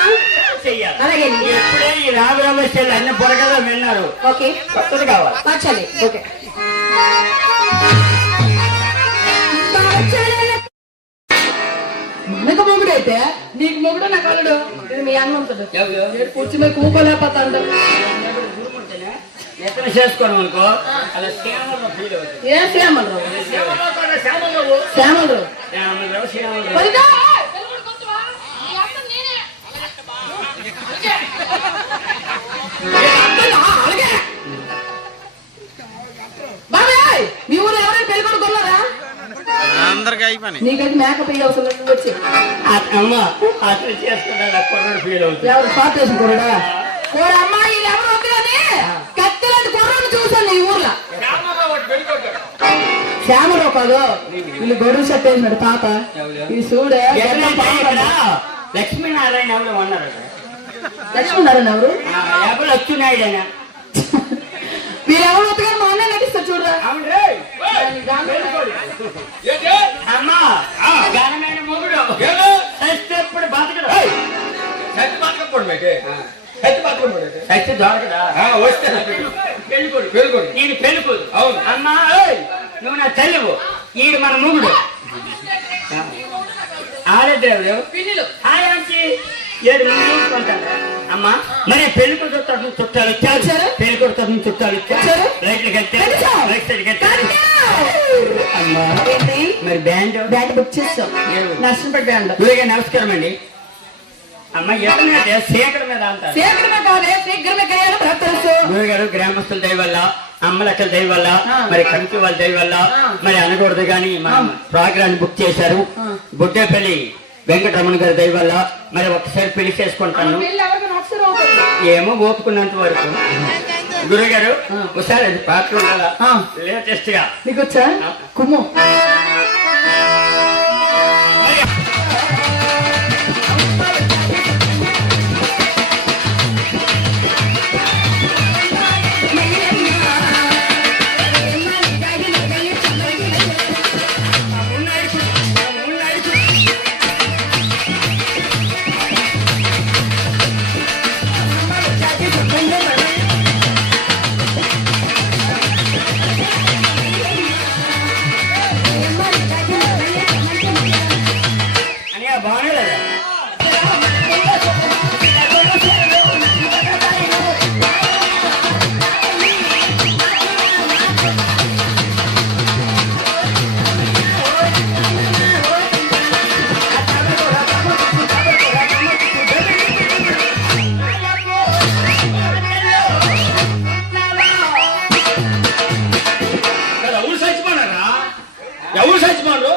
చెయ్యాలి. అలాగే ఎప్పుడే ఈ రామరామేశ్వరులు అన్ని బురగలో విన్నారు. ఓకే కొత్తది కావాలి. మార్చాలి. ఓకే మనకు మొగుడైతే నీకు మొగుడు నాకు అల్లుడు. ఇది మీ అన్నంతుడు కూర్చి మీకు ఊపలేకపోతా అంటారు. ఎక్కడ చేసుకోవడం అనుకో అలా శ్యామలరావు ఫీల్ అవుతుంది. ఏ శ్యామలరావు? శ్యామలరావు శ్యామలరావు శ్యామలరావు వదినా! అలాగే. బాబాయ్ మీ ఊరు ఎవరైనా పెళ్లి కొడుకు కొన్నారా? అందరికి అయిపోయి నీకైతే మేకప్ అయ్యి అవసరం లేదు. వచ్చి అమ్మ అతను చేసుకున్నాడు. ఆ కుర్రాడు ఫీల్ అవుతుంది. ఎవరు స్టార్ట్ చేసిన కొరడా ఓ అమ్మాయి ఎవరు వద్దని కత్తిలాంటి కొర్రను చూసాను ఈ ఊర్లో. శ్యామరావు కాదు వీళ్ళు గొడవ షర్ట్ వేసినాడు తాత. ఈ చూడే లక్ష్మీనారాయణ ఎవరు అన్నారు. లక్ష్మీనారాయణ ఎవరు? ఎవరు లక్ష్మీనాయుడు అయినా వీరెవరు వద్దుగా మా అన్న నటిస్తారు చూడరా. అమ్మా ఘనమైన మొగుడు ఎప్పుడు బతకడు. సత్తి బతకపోవడం సత్తి దొరకదా వస్తే పెళ్ళికొడు నేను పెళ్ళికొడు. అవును అమ్మా, నువ్వు నా తల్లివు, ఈడు మన మూగుడు. ఆడదేవుడు హాయ్ ఆంటీ, 7 మంది చూసుకుంటాను. అమ్మా మరి పెళ్ళికొడు చుట్టాలు ఇచ్చారు, పెళ్ళికొడు తరఫున చుట్టాలు ఇచ్చారు. రైట్లకి వెళ్తే రైట్ సైడ్కి వెళ్తే అమ్మా మరి బ్యాండ్ బుక్ చేస్తాం, నర్సంపేట బ్యాండ్. గురుగా నమస్కారం అండి. అమ్మ ఎక్కడ శేఖర్ మీద అంటారు. గురుగారు గ్రామస్తుల దయ వల్ల, అమ్మలక్కల దయ వల్ల, మరి కమిటీ వాళ్ళ దయ వల్ల మరి అనకూడదు కానీ మన ప్రోగ్రామ్ బుక్ చేశారు. బుడ్డేపల్లి వెంకటరమణ గారి దయ వల్ల మరి ఒకసారి పెళ్లి చేసుకుంటాను. ఏమో ఓపుకున్నంత వరకు. గురుగారు ఒకసారి అది పాటలు ఉండాలా లేటెస్ట్ గా నీకు వచ్చా కుమ్ము. ఎవరు చచ్చిపోండ్రు?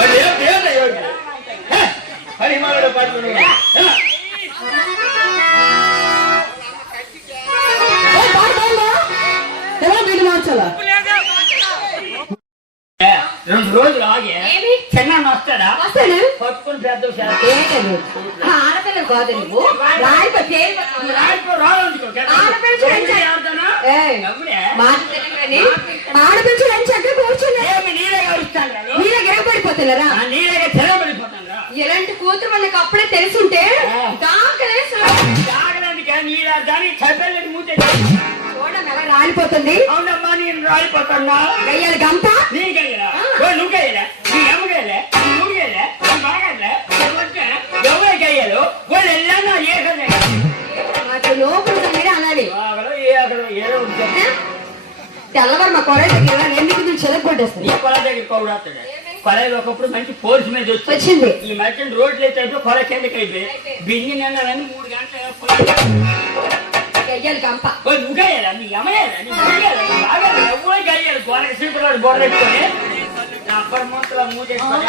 మరి పరిమాణంలో పట్టుకుని మార్చాలా? 2 రోజులు ఆగే చిన్న వస్తాడా? పట్టుకుని పెద్ద ఆడపిల్లలు కాదు నువ్వు, ఆడపిల్లలు అని చక్కగా కూర్చున్నా పడిపోతున్నారా? ఎలాంటి కూతురు వాళ్ళకి అప్పుడే తెలుసుంటే ఎలా రాలిపోతుంది. అవునమ్మా నేను రాలిపోతున్నా. గయ్యాలి గంప నువ్వు గయ్యలే, నీ అమ్మ గయ్యలే, నువ్వు గయ్యలే, బాగలే ఎవరు గయ్యాలు వాళ్ళు వెళ్ళాను లోపల మీరు అనాలి. తెల్లవారు మా కొర ఎందుకు చెదగొట్టేస్తాను. ఈ కొల దగ్గర కొడాడు కొలైలు ఒకప్పుడు మంచి ఫోర్స్ మీద వచ్చింది. ఈ మధ్యన రోడ్లు అయితే కొల కిందకి అయిపోయి బింది నిన్నాలని 3 గంటలు గయ్యాలి గంప. నువ్వు గయ్యాలా, నీ అమ్మయ్యాలా, నీ బాగా ఎవరు గయ్యాలి గోడ సీపురాడు బొడ పెట్టుకొని అప్పటి ముందులో మూసేసుకొని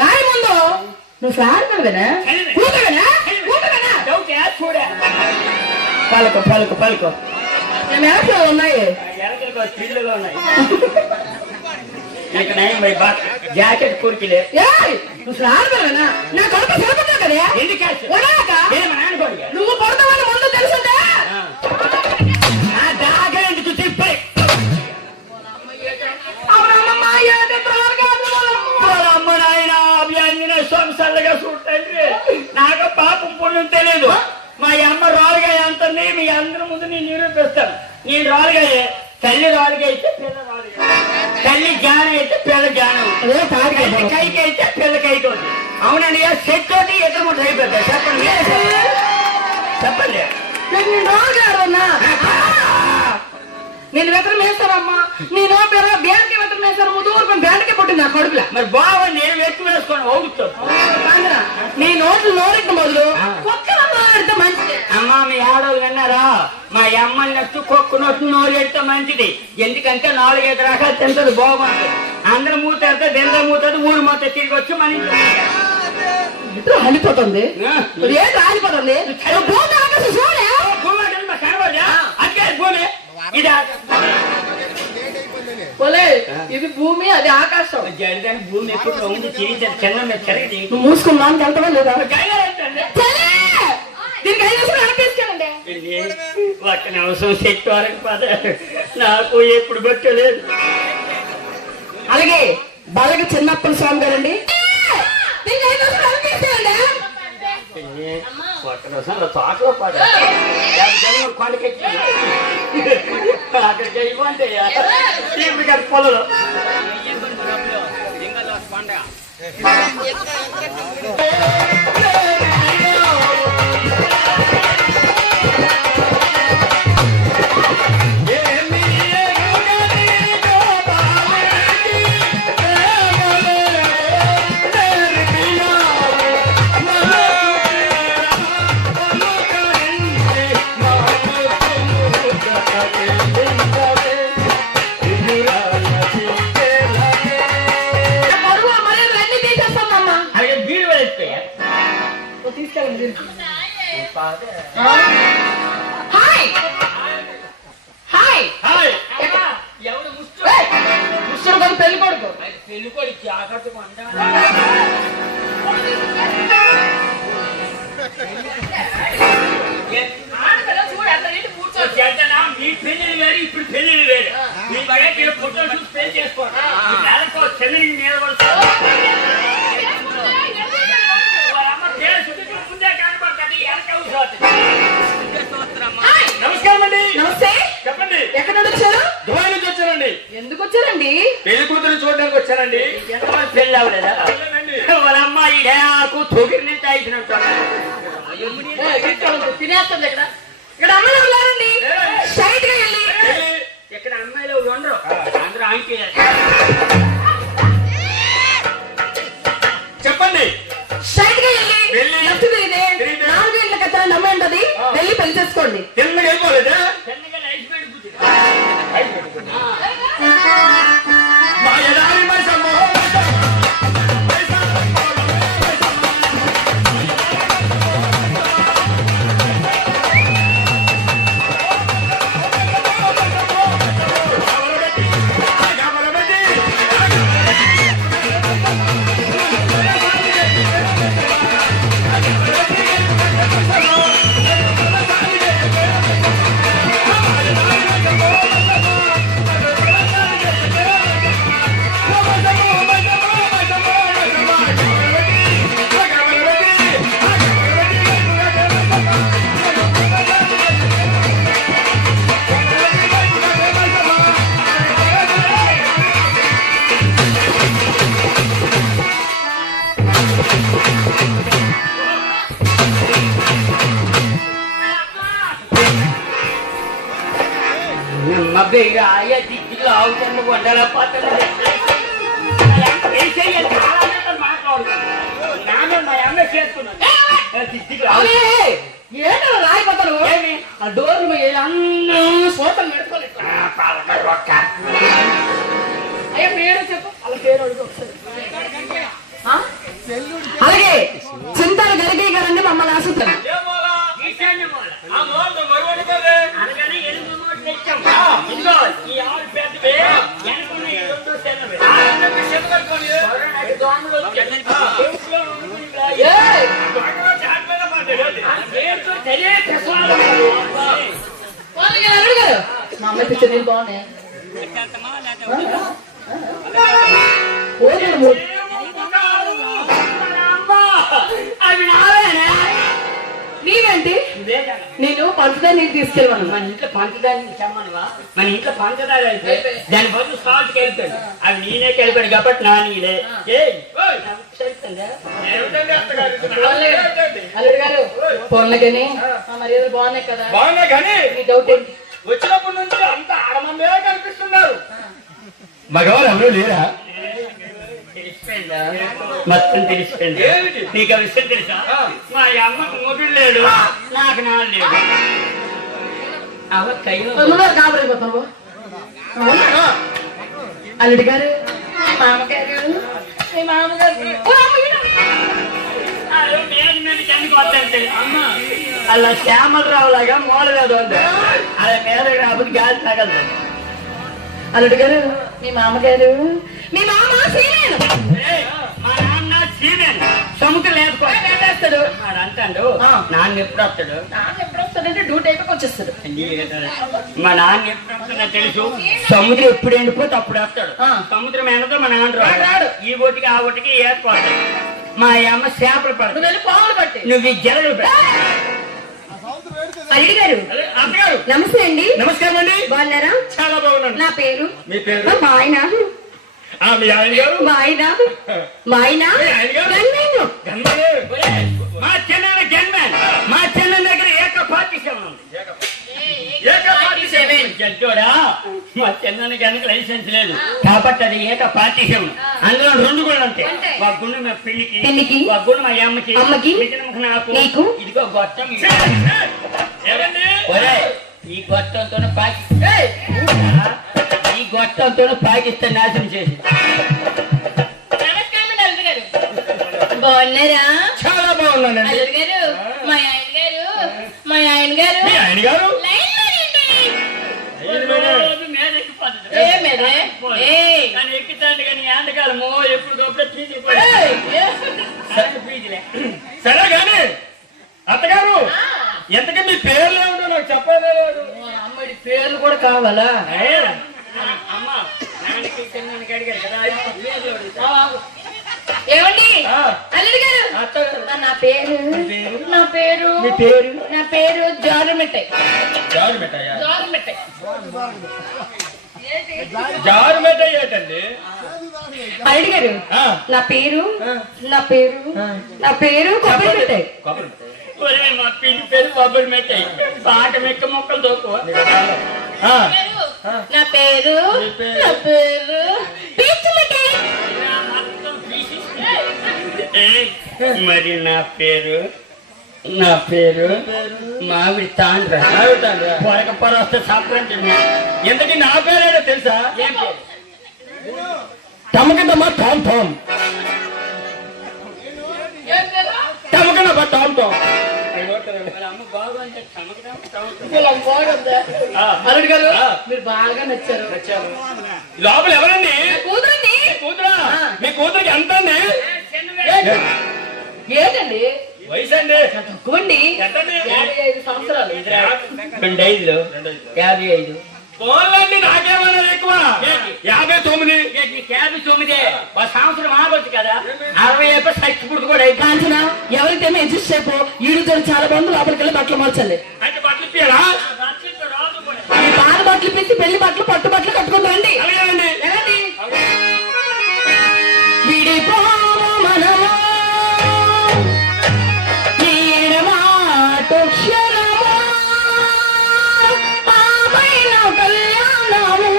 రాయి ముందు నువ్వు సాడుతావునా చూడే పలుకు పలుకు పలుకు ఎలకలు ఉన్నాయి, పిల్లలు ఉన్నాయి. ఇక నయం జాకెట్ కూరికిలే నువ్వు సాడుతావునా నా కొడుకు సరిపోతావు కదా. నువ్వు పడతావని ముందు తెలుసుంటే దాగందుకు తిప్పి అమ్మ నాయన అభియాంజన స్వామి సల్లగా చూడండి. నాకు పాపం పుణ్యం తెలియదు. మా అమ్మ రాలుగాయ అంటుంది. మీ అందరి ముందు నేను నిరూపిస్తాను. నేను రాలుగాయే, తల్లి రాలుగా అయితే పిల్ల రాలుగా, తల్లి జ్ఞానం అయితే పిల్ల జ్ఞానం, కైకి అయితే పిల్ల కైకి అవుతుంది. అవునండి సెట్ తోటి ఎక్కడ ముందు అయిపోతాయి. చెప్పండి చెప్పండి. నేను వెతరం వేస్తానమ్మా, నేను బ్యాండ్కి వెతరం వేస్తాను. ముదూరు బ్యాండ్కి పుట్టింది నా కడుపులా. మరి బాగా నేను ఎక్కువ వేసుకోండి అవుతాను. నీ నోట్లు నోరెట్టు మొదలు ఒక్కడైతే మంచిది. అమ్మా మీ ఆడవాళ్ళు విన్నారా? మా అమ్మ నట్టు కుక్క నొట్టు నోరెడితే మంచిది. ఎందుకంటే 4-5 రకాలు తింటది బాగుంటుంది. అందరు మూతాడితే దింద మూతుంది, ఊరు మొత్తం తిరిగి వచ్చి మన ఇంట్లో రాలిపోతుంది. ఏం రాలిపోతుంది? ఇది భూమి, అది ఆకాశం. జడిదాని భూమి ఎప్పుడు ఉంది తిరిగి చిన్న తిరిగి నువ్వు మూసుకున్నాను వెళ్తావా లేదా? దీనికి 5 నిమిషాలు అనిపిస్తానండి. ఒక్క నిమిషం శక్తి వరకు పద నాకు ఎప్పుడు పెట్టలేదు. అలాగే బాలకి చిన్నప్పని స్వామి గారండి. తోటలో పడ కొండకెచ్చి అక్కడికి ఇవ్వండి గారి పొలలో పెళ్లి కొడుకు పెళ్లి కొడుకు జాగ్రత్త మీ పెళ్లి వేరు ఇప్పుడు పెళ్లి వేరు మీ బయట ఫోటోలు చూసి పెళ్లి చేసుకోండి చెల్లి మీద ముందే కనపడుతుంది నమస్కారం అండి. నమస్తే. చెప్పండి. ఎక్కడ నుండి వచ్చారు? దుబాయ్ నుంచి వచ్చానండి. ఎందుకు వచ్చారండి? పెళ్లి కూతురు చూడడానికి వచ్చానండి. ఎంతమంది పెళ్లి అవ్వలేదా? వాళ్ళ అమ్మాయి నాకు తొగిరి నుంచి అయిపోయినట్టు తినేస్తుంది ఇక్కడ. ఇక్కడ అమ్మాయిలు ఉన్నారండి. స్ట్రైట్ గా వెళ్ళి ఇక్కడ అమ్మాయిలు ఉండరు అందరూ ఆంటీ. చెప్పండి. స్ట్రైట్ గా వెళ్ళి లెఫ్ట్ తిరిగితే 4 గంటల కథ నమ్మ ఉంటది. వెళ్ళి పెళ్లి చేసుకోండి. తిన్నగా అయిపోలేదా? దిక్కులు అవుతుంది వండల పాత్రలు మా అమ్మ చేస్తున్నాను. ఏంటో రాయిపోతారు ఆ డోర్లు అన్ని సోతలు పెట్టుకోలేదు. అయ్యా పేరు చెప్పు. అలా పేరు అడుగు ఒకసారి. అలాగే చింతలు గరిగే గారండి మమ్మల్ని ఆశిస్తారు. మా అమ్మాయి పిక్చర్ నేను బాగున్నాయి. నీవేంటి? నేను పంచదార నీకు తీసుకెళ్ళమను. మన ఇంట్లో పంచదార చెమ్మనువా? మన ఇంట్లో పంచదార అయితే దాని బదులు సాల్ట్ కలిపాడు. అవి నేనే కలిపాడు కాబట్టి నా నీడే. అల్లుడు గారు పొన్నగని మర్యాదలు బాగున్నాయి కదా? బాగున్నాయి కానీ మీ డౌట్ ఏంటి? వచ్చినప్పటి నుంచి అంత ఆడమందే కనిపిస్తున్నారు. మగవారు ఎవరు లేరా? తెలిసిపోయిందా? మొత్తం తెలిసిపోయింది. నీకు ఆ విషయం తెలుసా? మా అమ్మకు మొగుడు లేడు, నాకు నాడు లేడు. అవ కైలో కాబరైపోతాను. అల్లుడు గారు మామగారు మీ మామగారు అలా శ్యామలరావు లాగా మోడలేదు అంటే అలా మీద కాబట్టి గాలి తగలదు. అల్లుడు గారు మీ మామగారు మీ మామ సీనేను. మా నాన్న సీనేను సముద్రం లేకపోతాడు. వాడు అంటాడు నాన్న ఎప్పుడు వస్తాడు? వస్తాడంటే డ్యూటీ అయిపోయి వచ్చేస్తాడు. మా నాన్న ఎప్పుడు నాకు తెలుసు, సముద్రం ఎప్పుడు ఎండిపోతే అప్పుడు వస్తాడు. సముద్రం ఎండతో మా నాన్న రాడు. ఈ ఒటికి ఆ ఒటికి ఏర్పాటు. మా అమ్మ చేపలు పడతాడు, వెళ్ళి పాములు పట్టి నువ్వు ఈ జరగలు అల్లుడు గారు అత్తగారు. నమస్తే అండి. నమస్కారం అండి. బాగున్నారా? చాలా బాగున్నాను. నా పేరు మీ పేరు? మా ఆయన మీ ఆయన గారు? మా ఆయన మా ఆయన గన్మేను. మా చెన్నై గన్మ్యాన్. మా చెన్నై దగ్గర AK-47 ఉంది. చెడ్డోడా, మా చెన్నై గనుక లైసెన్స్ లేదు కాబట్టి అది AK-47. అందులో 2 గుళ్ళు ఉంటాయి. ఒక గుండు మా పెళ్లికి, ఒక గుండు మా అమ్మకి, నాకు, నీకు ఇదిగో గొట్టం. ఈ గొట్టంతో పాకిస్తాన్ నాశనం చేసి. బాగున్నారా? చాలా బాగున్నానండి. అల్లుడు గారు మా ఆయన గారు మా ఆయన గారు మీ ఆయన గారు లైన్ మారండి. ఎక్కుతాడు కానీ ఎండకాలము ఎప్పుడు సరే గాని అత్తగారు, ఎంతగా మీ పేర్లు ఏమిటో నాకు చెప్పలేదు. అమ్మాయి పేర్లు కూడా కావాలా? అమ్మ చిన్నానికి అడిగారు కదా, ఏమండి అల్లుడు గారు? నా పేరు నా పేరు మీ పేరు? నా పేరు జారుమిఠాయి. జారు మిఠాయి. జారుమిఠాయి జారు మిఠాయి ఏంటండి? అల్లుడు గారు నా పేరు నా పేరు నా పేరు కొబ్బరి మిఠాయి. మా పిండి పేరు కొబ్బరి మిఠాయి. పాట మెక్క మొక్కలు తోకు. నా పేరు నా పేరు పీచు మిఠాయి. మరి నా పేరు మామిడి తాండ్ర. పొరక వస్తే సంక్రాంతి. ఎందుకు నా పేరేదో తెలుసా? టమకటమ్మా టామ్ టామ్. టమకటమ్మా టామ్ టామ్. అల్లుడు గారు మీరు బాగా నచ్చారు. లోపల ఎవరండి? కూతురండి. కూతురా? మీ కూతురికి ఎంత అండి? ఏంటండి వయసు అండి? తక్కువండి. ఎంతండి? 55 సంవత్సరాలు. 25. 55. పోన్లండి, నాకేమన్నా ఎక్కువ. 59. 59 సంవత్సరం ఆగొచ్చు కదా. 60 సచ్చిపుడు కూడా కాంచనా ఎవరైతే అడ్జస్ట్ అయిపో. ఈడుతో చాలా మంది లోపలికి వెళ్ళి బట్టలు మార్చాలి. అంటే బట్టలు ఇప్పారా? ఈ పాత బట్టలు ఇప్పేసి పెళ్లి బట్టలు పట్టు బట్టలు కట్టుకుందండి. అలాగేనండి. ఎలాంటి విడిపోము మనము ఈడమాటు క్షణము ఆమైన కళ్యాణము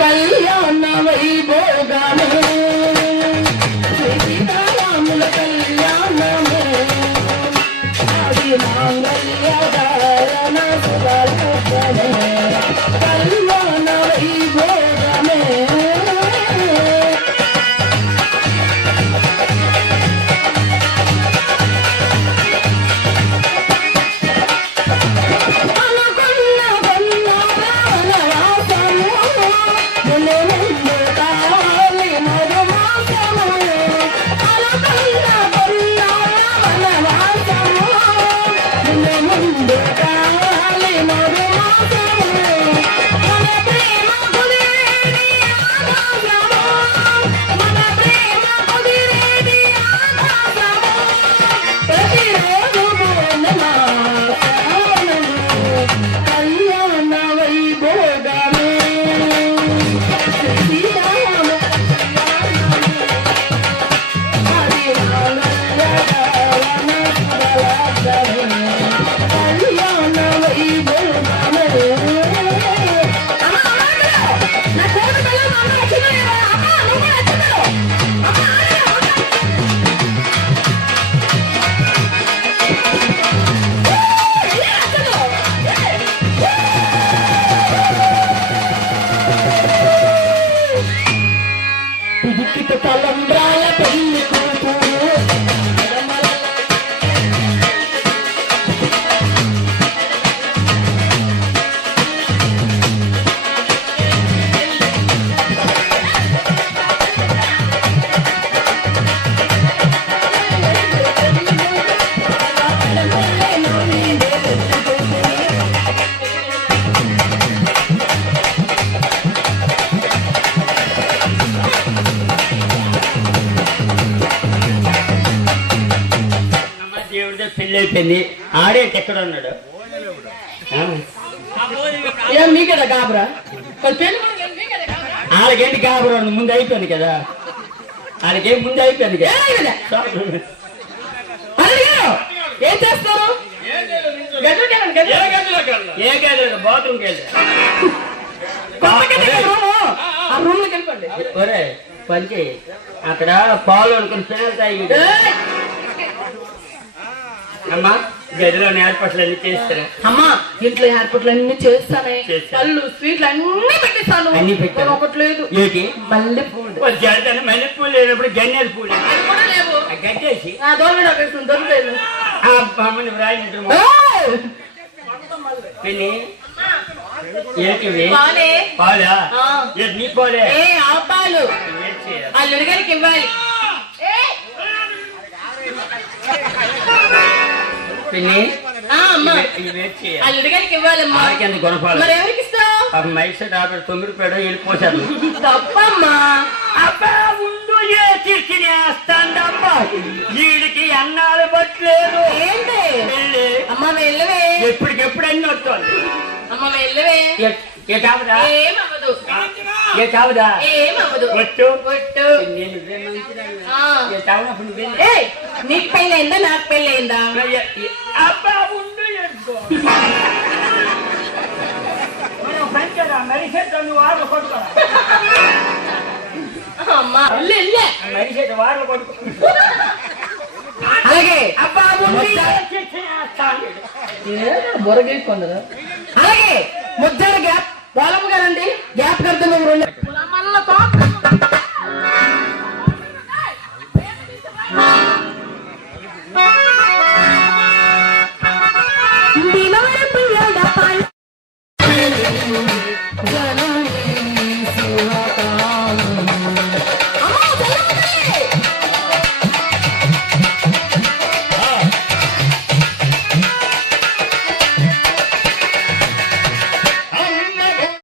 కళ్యాణ వైభోగము సీతారాముల కళ్యాణము అది మాంగళ్యధారణ శుభలక్షణే కళ్యాణ వైభోగమే. కళ్యాణ వైభోగమే పిడికిట తలంబ్రాల పెళ్లి కూతురు పెళ్లి అయిపోయింది. ఆడేటి ఎక్కడ ఉన్నాడు? ఏం మీకేదా గాబరా? ఆడికేంటి కాబరు ముందు అయిపోయింది కదా, ఆడికేం ముందు అయిపోయింది కదా. ఏం చేస్తారు? ఏ గదిలో బాత్రూమ్కి వెళ్ళి ఆ రూమ్ లోకి వెళ్ళిపోండి. ఒరే పంచి అక్కడ పాలు అనుకుని పిల్లలు తాగి అమ్మా గదిలో ఏర్పాట్లు అన్ని చేస్తారా? అమ్మా ఇంట్లో ఏర్పాట్లు అన్ని చేస్తానే, పళ్ళు స్వీట్లు అన్ని పెట్టిస్తాను. అన్ని పెట్టాను. ఒకటి లేదు. ఏంటి? మల్లె పూలు. జడతాను మల్లెపూలు లేనప్పుడు గన్నేరు పూలు గడ్డేసి దొరకలేదు. అమ్మని వ్రాయి పిన్ని ఏంటివి? పాలా? నీ పాలే? ఆ పాలు అల్లుడి గారికి ఇవ్వాలి. పిన్ని అల్లుడి గారికి ఇవ్వాలమ్మా. మరి ఎవరికి ఇస్తావు? మైస డాక్టర్ 9 రూపాయలు వెళ్ళిపోసాను. తప్పమ్మా. అబ్బా ఉండు చేస్తాండమ్మా, వీడికి అన్నాలు పట్టలేదు. ఏంటి అమ్మ వెళ్ళవే? ఎప్పటికెప్పుడు అన్ని వస్తుంది. అమ్మ వెళ్ళవే? ఏ చావుదా? ఏమవ్వదు. ఏ చావుదా? ఏమవ్వదు. ఒట్టు ఒట్టు. ఏ చావునప్పుడు నీకు పెళ్ళయిందా నాకు పెళ్ళయిందా? అబ్బా ఉండు చేసుకో. మరిసేట్టు వారు కొట్టుకో. అమ్మా మరిసేట్టు వారు కొట్టుకో. అలాగే అబ్బా బొరగేసుకున్నారు. అలాగే ముద్దారు గ్యాప్ బాలమ్మ గారండి, గ్యాప్ కడతాం.